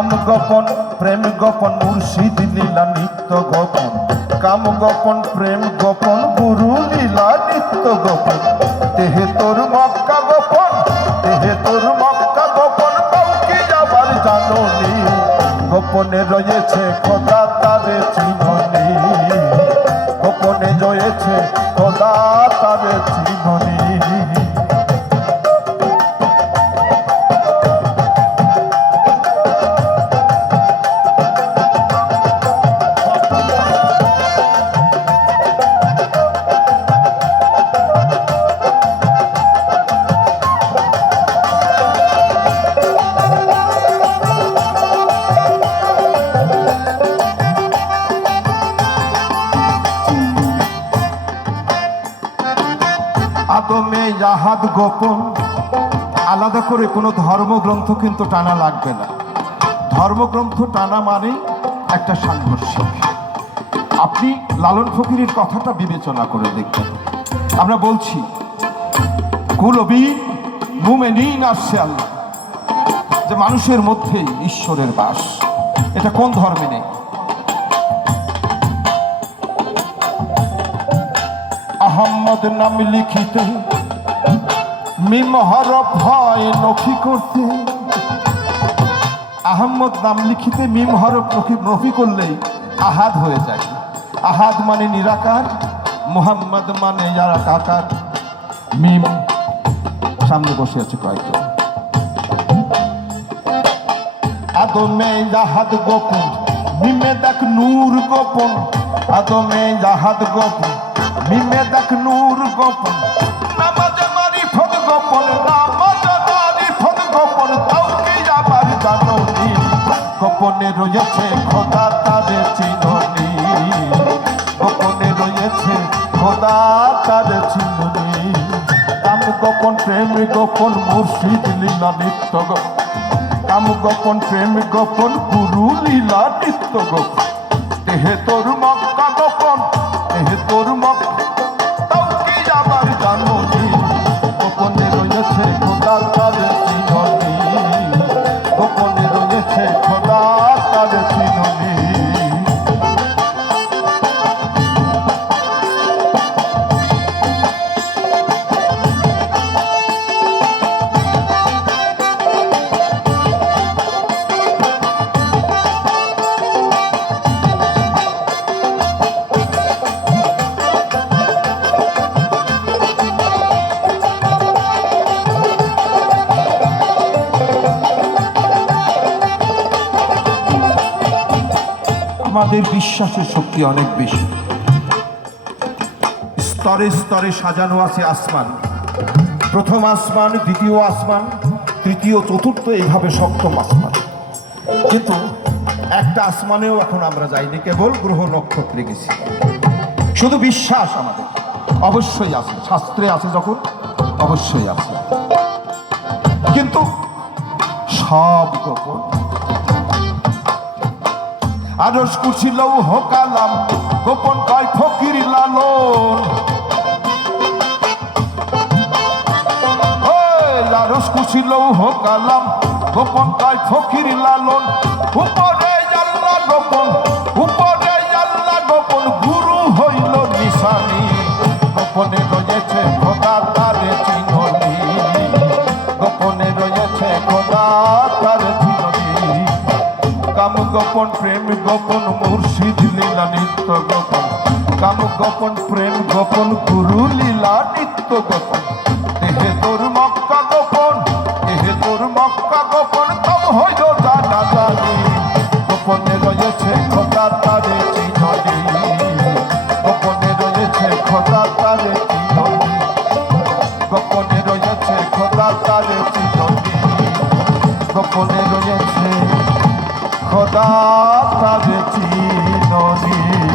কাম গোপন, প্রেম গোপন, মুর্শিদ লীলা নিত্য গোপন। কাম গোপন, প্রেম গোপন, গুরু লীলা নিত্য গোপন। দেহে তোর মক্কা গোপন, দেহে তোর মক্কা গোপন কাউকে যাবার জাননি। গোপনে রয়েছে খোদা তারে চিননি গোপনে রয়েছে খোদা তারে চিননি আদমে জাহাদ গোপন। আলাদা করে কোনো ধর্মগ্রন্থ কিন্তু টানা লাগবে না। ধর্মগ্রন্থ টানা মানেই একটা সাংঘর্ষিক। আপনি লালন ফকিরের কথাটা বিবেচনা করে দেখবেন। আমরা বলছি, কুলবি মুমেনিন আসছে আল্লাহ। যে মানুষের মধ্যে ঈশ্বরের বাস। এটা কোন ধর্মে নেই? আহম্মদ নাম লিখিতে মিম হরফ হয় নফি করতে। আহম্মদ নাম লিখিতে মিম হরফ নফি নফি করলেই আহাদ হয়ে যায়। আহাদ মানে নিরাকার, মোহাম্মদ মানে যারা কাকার। মিম সামনে বসে আছে কয়েকজন। আদমে জাহাদ গোপন, মিমে দেখ নূর গোপন। আদমে জাহাদ গোপন, মিমে দেখ নূর গোপন। নামাজ মারিফত গোপন, নামাজ মারিফত গোপন কাউকে আবার জাননি। গোপনে রয়েছে খোদা তারে চিননি। গোপনে রয়েছে খোদা তারে চিননি। কাম গোপন প্রেম, গোপন মুর্শিদ, লীলা নিত্য গোপন কাম গোপন প্রেম, গোপন গুরু, লীলা নিত্য গোপন দেহে তোর মক্কা কখন দেহে তোর মক্কা আমাদের বিশ্বাসের শক্তি অনেক বেশি। স্তরে স্তরে সাজানো আছে আসমান। প্রথম আসমান, দ্বিতীয় আসমান, তৃতীয়, চতুর্থ, এইভাবে সপ্তম আসমান। কিন্তু একটা আসমানেও এখন আমরা যাইনি, কেবল গ্রহ নক্ষত্রে গেছি। শুধু বিশ্বাস আমাদের। অবশ্যই আছে। শাস্ত্রে আছে যখন, অবশ্যই আছে। কিন্তু সব গোপন। আরস কুছিলেও হকালাম গোপন কয় ফকির লালন। আরস কুছিলেও হকালাম গোপন কয় ফকির লালন। উপরে গোপন প্রেম, গোপন মুর্শিদ, লীলা নিত্য গোপন। কাম গোপন প্রেম, গোপন গুরু, লীলা নিত্য গোপন। দেহে তোর মক্কা গোপন, দেহে তোর মক্কা গোপন তম হইল খোদা তারে চিননি